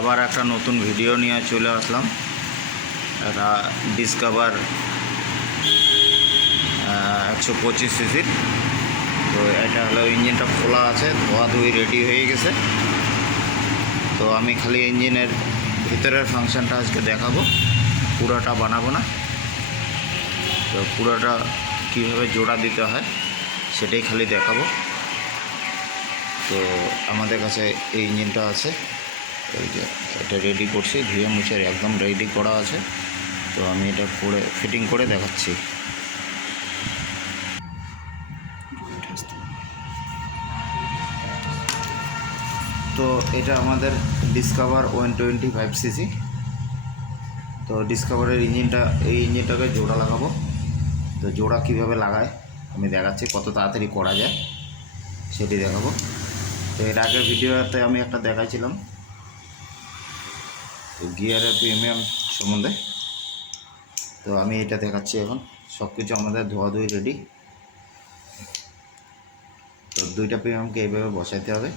আবার একটা নতুন ভিডিও নিয়ে চলে আসলাম। একটা ডিসকভার 125 সিসির। তো এটা হলো ইঞ্জিনটা খোলা আছে, ধোয়া ধুই রেডি হয়ে গেছে। তো আমি খালি ইঞ্জিনের ভিতরের ফাংশনটা আজকে দেখাবো, পুরোটা বানাবো না। তো পুরোটা কীভাবে জোড়া দিতে হয় সেটাই খালি দেখাবো। তো আমাদের কাছে এই ইঞ্জিনটা আছে, এই যে এটা রেডি করছি, ধুয়ে মুছে একদম রেডি করা আছে। তো আমি এটা করে ফিটিং করে দেখাচ্ছি। তো এটা আমাদের ডিসকভার 125 সিসি। তো ডিসকভারের ইঞ্জিনটা, এই ইঞ্জিনটাকে জোড়া লাগাবো। তো জোড়া কীভাবে লাগায় আমি দেখাচ্ছি, কত তাড়াতাড়ি করা যায় সেটি দেখাবো। তো এর আগের ভিডিওতে আমি একটা দেখাইছিলাম গিয়ারের প্রিমিয়াম সম্বন্ধে। তো আমি এটা দেখাচ্ছি এখন। সব কিছু আমাদের ধোয়াধুয়ি রেডি। তো দুইটা প্রিমিয়ামকে এইভাবে বসাইতে হবে,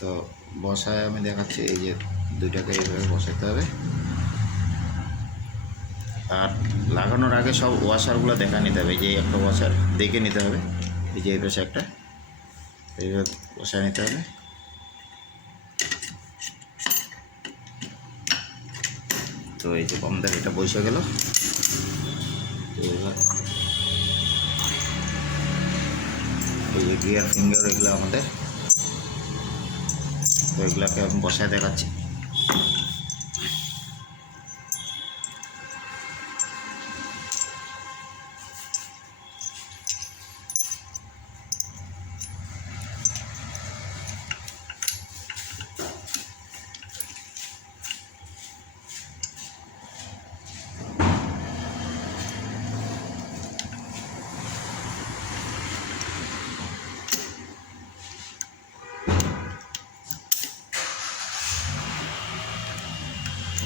তো বসায় আমি দেখাচ্ছি। এই যে দুইটাকে এইভাবে বসাইতে হবে। আর লাগানোর আগে সব ওয়াশারগুলো দেখা নিতে হবে। যে একটা ওয়াশার দেখে নিতে হবে, এই যে এই পাশে একটা, এইভাবে বসায় নিতে হবে। তো এই যে আমাদের এটা বসে গেল। এই যে গিয়ার ফিঙ্গার, এগুলো আমাদের। তো এগুলোকে আমি বসায় দেখাচ্ছি।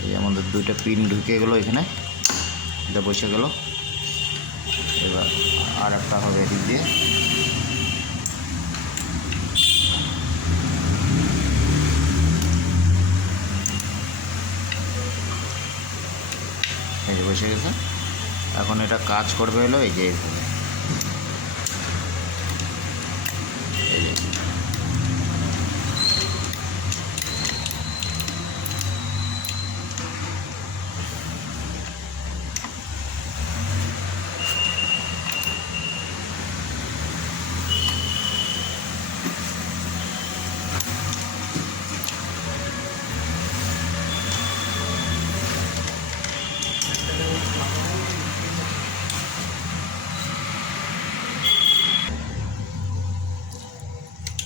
এই আমাদের দুইটা পিন ঢুকে গেল এখানে, এটা বসে গেল। এবার আর একটা হবে এদিক দিয়ে। এই যে বসে গেছে। এখন এটা কাজ করবে হলো এই যে এইভাবে।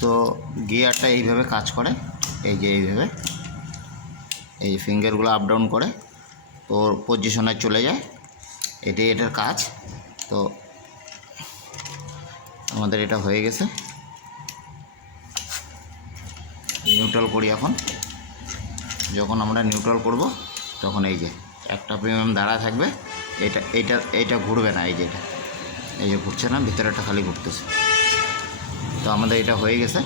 তো গিয়ারটা এইভাবে কাজ করে, এই যে এইভাবে এই ফিঙ্গারগুলো আপ ডাউন করে ওর পজিশনে চলে যায়। এটাই এটার কাজ। তো আমাদের এটা হয়ে গেছে। নিউট্রাল করি এখন। যখন আমরা নিউট্রাল করব তখন এই যে একটা প্রিমিয়াম দাঁড়া থাকবে, এইটা ঘুরবে না। এই যে এটা, এই যে ঘুরছে না, ভিতরেটা খালি ঘুরতেছে। তো আমাদের এটা হয়ে গেছে।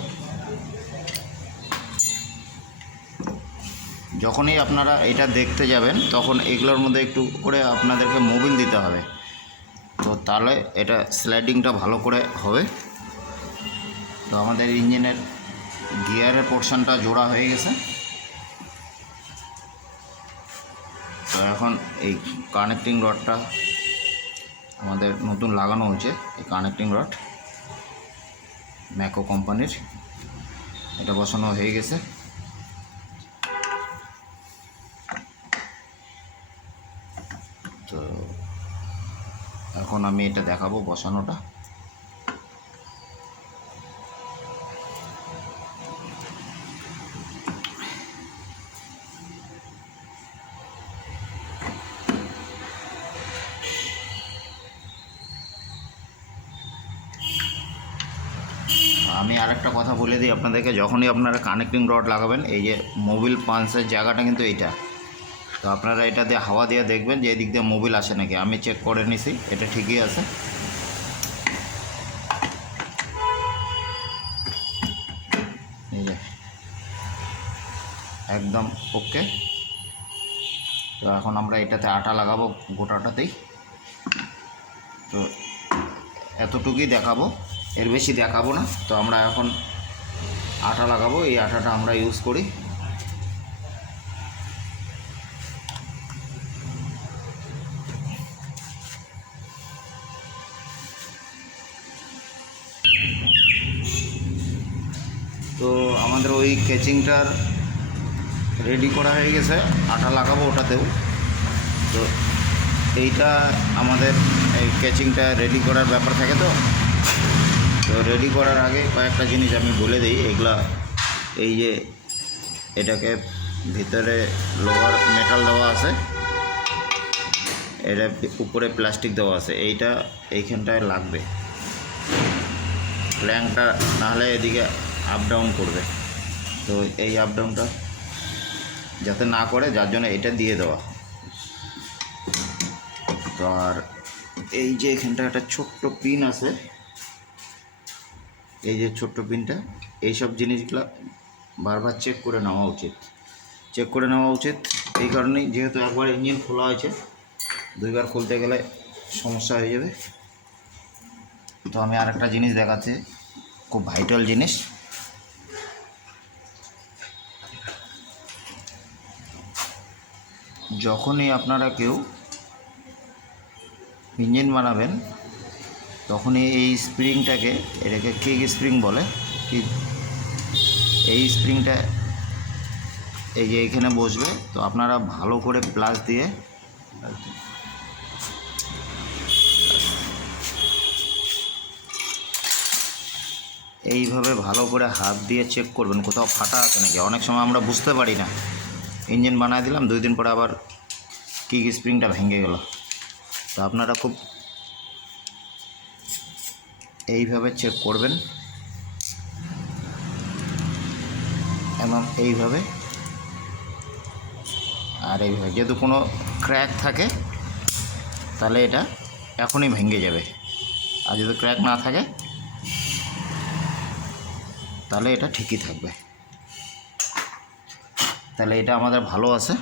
যখনই আপনারা এটা দেখতে যাবেন তখন এগুলোর মধ্যে একটু করে আপনাদেরকে মোবিল দিতে হবে। তো তাহলে এটা স্লাইডিংটা ভালো করে হবে। তো আমাদের ইঞ্জিনের গিয়ারের পোর্শনটা জোড়া হয়ে গেছে। তো এখন এই কানেক্টিং রডটা আমাদের নতুন লাগানো হয়েছে। এই কানেক্টিং রড ম্যাকো কোম্পানির, এটা বসানো হয়ে গেছে। তো এখন আমি এটা দেখাবো বসানোটা। আমি আরেকটা কথা বলে দিই আপনাদেরকে, যখনই আপনারা কানেক্টিং রড লাগাবেন, এই যে মোবিল পাঞ্চের জায়গাটা কিন্তু এইটা। তো আপনারা এটা দিয়ে হাওয়া দিয়ে দেখবেন যে এদিক দিয়ে মোবিল আসে নাকি। আমি চেক করে নিছি, এটা ঠিকই আছে। এই যে একদম ওকে। তো এখন আমরা এটাতে আটা লাগাবো গোটাটাতেই। তো এতটুকুই দেখাবো, এর বেশি দেখাবো না। তো আমরা এখন আটা লাগাবো, এই আটাটা আমরা ইউজ করি। তো আমাদের ওই কেচিংটার রেডি করা হয়ে গেছে, আটা লাগাবো ওটাতেও। তো এইটা আমাদের এই কেচিংটা রেডি করার ব্যাপার থাকে। তো রেডি করার আগে কয়েকটা জিনিস আমি বলে দিই। এগুলা এই যে এটাকে ভিতরে লোহার মেটাল দেওয়া আছে, এটা উপরে প্লাস্টিক দেওয়া আছে, এইটা এইখানটায় লাগবে। ক্র্যাঙ্কটা নাহলে এদিকে আপ ডাউন করবে। তো এই আপ ডাউনটা যাতে না করে, যার জন্য এটা দিয়ে দেওয়া। তো আর এই যে এখানটা একটা ছোট্ট পিন আছে, এই যে ছোট্ট পিনটা, এইসব জিনিসগুলো বারবার চেক করে নেওয়া উচিত। এই কারণেই, যেহেতু একবার ইঞ্জিন খোলা হয়েছে, দুইবার খুলতে গেলে সমস্যা হয়ে যাবে। তো আমি আরেকটা জিনিস দেখাচ্ছি, খুব ভাইটাল জিনিস। যখনই আপনারা কেউ ইঞ্জিন বানাবেন, তখনই এই স্প্রিংটাকে, এটাকে কিক স্প্রিং বলে, এই স্প্রিংটা এই যে এখানে বসবে। তো আপনারা ভালো করে প্লাস দিয়ে এইভাবে ভালো করে হাত দিয়ে চেক করবেন কোথাও ফাটা আছে নাকি। অনেক সময় আমরা বুঝতে পারি না, ইঞ্জিন বানায় দিলাম, 2 দিন পরে আবার কিক স্প্রিংটা ভেঙে গেল। তো আপনারা খুব এইভাবে চেক করবেন, এবং এইভাবে আর এইভাবে। যেহেতু কোনো ক্র্যাক থাকে তাহলে এটা এখনই ভেঙে যাবে, আর যদি ক্র্যাক না থাকে তাহলে এটা ঠিকই থাকবে। তাহলে এটা আমাদের ভালো আছে।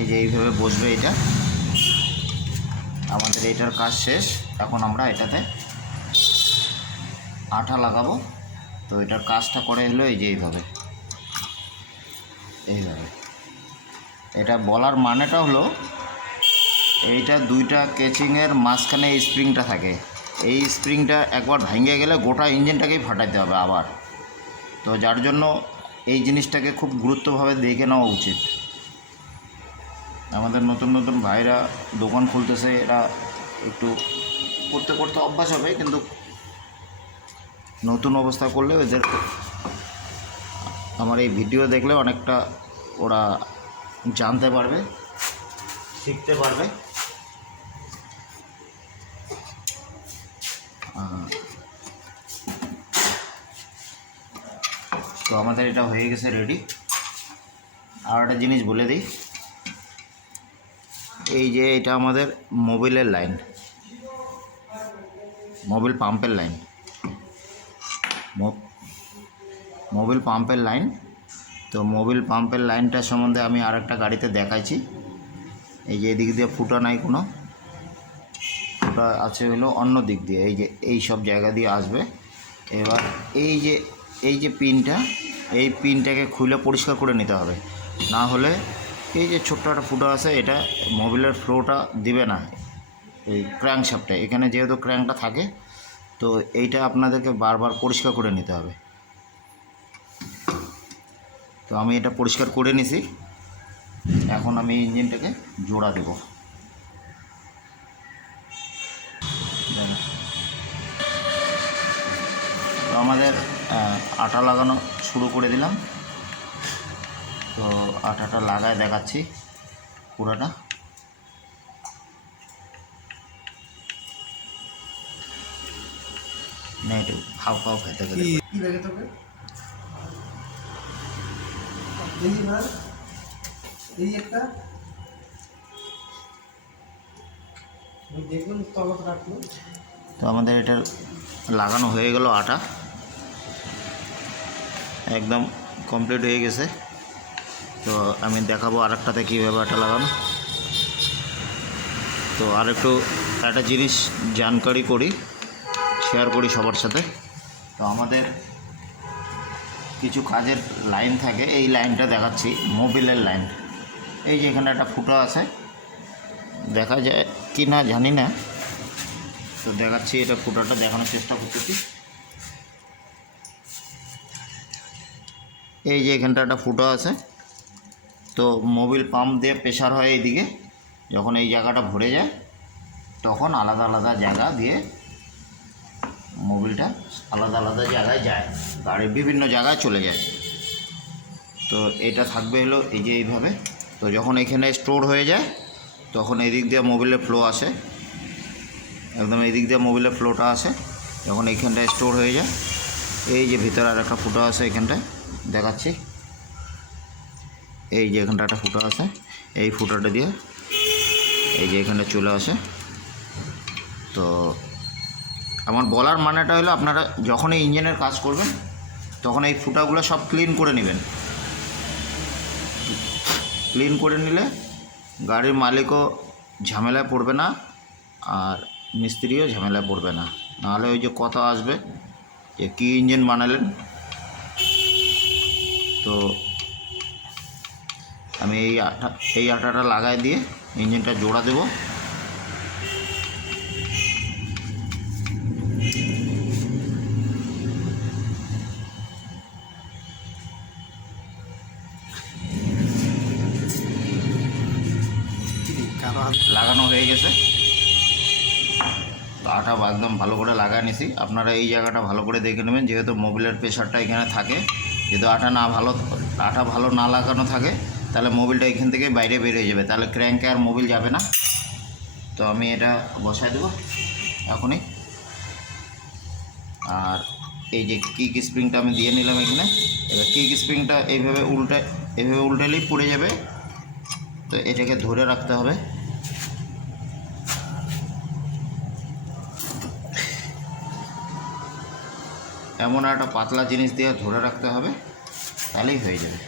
এই যে এইভাবে বসবে এটা, আমাদের এটার কাজ শেষ। এখন আমরা এটাতে আঠা লাগাবো। তো এটার কাজটা করে হলো এই যে এইভাবে। এটা বলার মানেটা হলো, এইটা দুইটা কেচিংয়ের মাঝখানে এই স্প্রিংটা থাকে। এই স্প্রিংটা একবার ভেঙে গেলে গোটা ইঞ্জিনটাকেই ফাটাইতে হবে আবার। তো যার জন্য এই জিনিসটাকে খুব গুরুত্বভাবে দেখে নেওয়া উচিত। আমাদের নতুন নতুন ভাইরা দোকান খুলতেছে, এরা একটু করতে করতে অভ্যাস হবে, কিন্তু নতুন অবস্থা করলে ওদের, আমার এই ভিডিও দেখলে অনেকটা ওরা জানতে পারবে, শিখতে পারবে। তো আমাদের এটা হয়ে গেছে রেডি। আর একটা জিনিস বলে দিই, এই যে এটা আমাদের মোবিলের লাইন, মোবিল পাম্পের লাইন, মোবিল পাম্পের লাইন। তো মোবিল পাম্পের লাইনটার সম্বন্ধে আমি আরেকটা গাড়িতে দেখাইছি। এই যে এদিক দিয়ে ফুটা নাই, কোনো ফুটা আছে হলো অন্য দিক দিয়ে, এই যে এই সব জায়গা দিয়ে আসবে। এবার এই যে পিনটা, এই পিনটাকে খুলে পরিষ্কার করে নিতে হবে, না হলে এই যে ছোট্ট একটা ফুটা আছে, এটা মোবিলের ফ্লোটা দিবে না এই ক্র্যাঙ্কশ্যাফটে। এখানে যেহেতু ক্র্যাঙ্কটা থাকে, তো এইটা আপনাদেরকে বারবার পরিষ্কার করে নিতে হবে। তো আমি এটা পরিষ্কার করে নিছি। এখন আমি ইঞ্জিনটাকে জোড়া দেব। তো আমাদের আটা লাগানো শুরু করে দিলাম। তো আটাটা লাগায় দেখাচ্ছি পুরাটা। না একটু ফাও ফাও খেতে খেতে দেখুন তলত রাখলো। তো আমাদের এটা লাগানো হয়ে গেল, আটা একদম কমপ্লিট হয়ে গেছে। তো আমি দেখাবো আরেকটাতে কীভাবে আটা লাগানো। তো আর একটু একটা জিনিস জানকারি করি, শেয়ার করি সবার সাথে। তো আমাদের কিছু কাজের লাইন থাকে, এই লাইনটা দেখাচ্ছি মোবিলের লাইন। এই যে এখানে একটা ফুটো আছে, দেখা যায় কি না জানি না, তো দেখাচ্ছি, এটা ফুটোটা দেখানোর চেষ্টা করতেছি। এই যে এখানটা একটা ফুটো আছে, তো মোবিল পাম্প দিয়ে প্রেশার হয় এইদিকে, যখন এই জায়গাটা ভরে যায় তখন আলাদা আলাদা জায়গা দিয়ে মোবিলটা আলাদা আলাদা জায়গায় যায়, গাড়ির বিভিন্ন জায়গায় চলে যায়। তো এটা থাকবে হলো এই যে এইভাবে। তো যখন এখানে স্টোর হয়ে যায় তখন এই দিক দিয়ে মোবিলের ফ্লো আসে, একদম এই দিক দিয়ে মোবিলের ফ্লোটা আসে, যখন এইখানটায় স্টোর হয়ে যায়। এই যে ভিতরে আর একটা ফুটো আছে, এখানটায় দেখাচ্ছি, এই যে এখানটা একটা ফুটো আছে, এই ফুটোটা দিয়ে এই যে এখানে চলে আসে। তো আমার বলার মানেটা হলো, আপনারা যখন এই ইঞ্জিনের কাজ করবেন তখন এই ফুটাগুলো সব ক্লিন করে নেবেন। ক্লিন করে নিলে গাড়ির মালিকও ঝামেলায় পড়বে না, আর মিস্ত্রিও ঝামেলায় পড়বে না। নাহলে ওই যে কথা আসবে যে কী ইঞ্জিন বানালেন। তো আমি এই আটাটা লাগাই দিয়ে ইঞ্জিনটা জোড়া দেব। লাগানো হয়ে গেছে, তো আটা একদম ভালো করে লাগায় নিছি। আপনারা এই জায়গাটা ভালো করে দেখে নেবেন, যেহেতু মোবিলের প্রেশারটা এখানে থাকে। যদি আটা ভালো না লাগানো থাকে তাহলে মোবিলটা এখান থেকে বাইরে বেরিয়ে যাবে, তাহলে ক্র্যাঙ্কে আর মোবিল যাবে না। তো আমি এটা বসায় দেবো এখনই। আর এই যে কিক স্প্রিংটা আমি দিয়ে নিলাম এখানে। এবার কিক স্প্রিংটা এইভাবে উল্টালেই পড়ে যাবে, তো এটাকে ধরে রাখতে হবে। এমন একটা পাতলা জিনিস দিয়ে ধরে রাখতে হবে, তাহলেই হয়ে যাবে।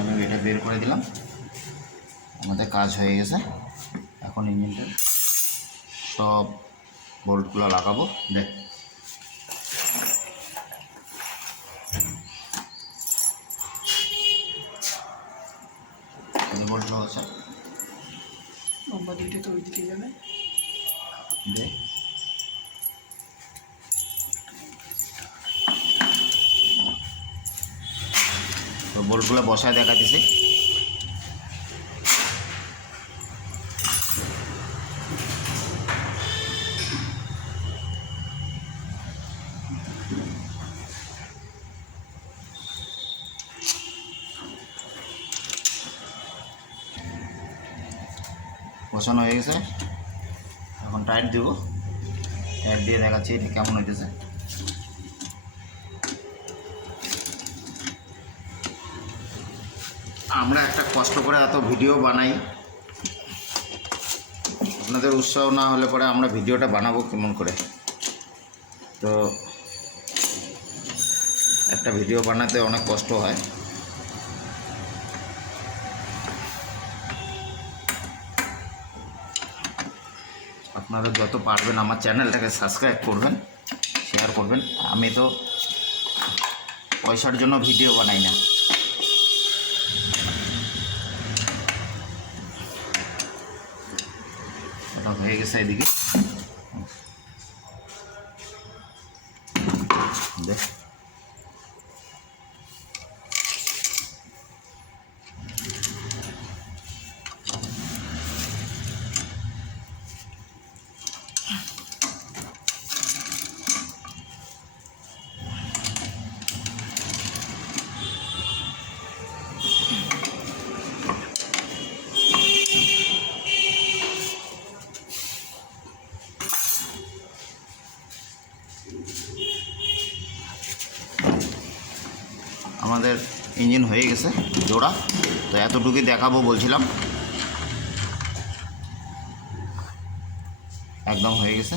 আমি এটা বের করে দিলাম, আমাদের কাজ হয়ে গেছে। এখন ইঞ্জিনটা সব বোল্টগুলো লাগাবো। দেখ, বোল্টগুলো হচ্ছে তো ওই দিকে যাবে। দেখ, তো বোল্টগুলো বসায় দেখাতেছি। বসানো হয়ে গেছে, এখন টাইট দেবো। টাইট দিয়ে দেখাচ্ছি এটা কেমন হইতেছে। আমরা একটা কষ্ট করে এত ভিডিও বানাই, আপনাদের উৎসাহ না হলে পরে আমরা ভিডিওটা বানাবো কেমন করে। তো একটা ভিডিও বানাতে অনেক কষ্ট হয়। আপনারা যত পারবেন আমার চ্যানেলটাকে সাবস্ক্রাইব করবেন, শেয়ার করবেন। আমি তো পয়সার জন্য ভিডিও বানাই না। এটা হয়ে গেছে এদিকে, দেখ আমাদের ইঞ্জিন হয়ে গেছে জোড়া, তো এতটুকুই দেখাবো বলছিলাম, একদম হয়ে গেছে।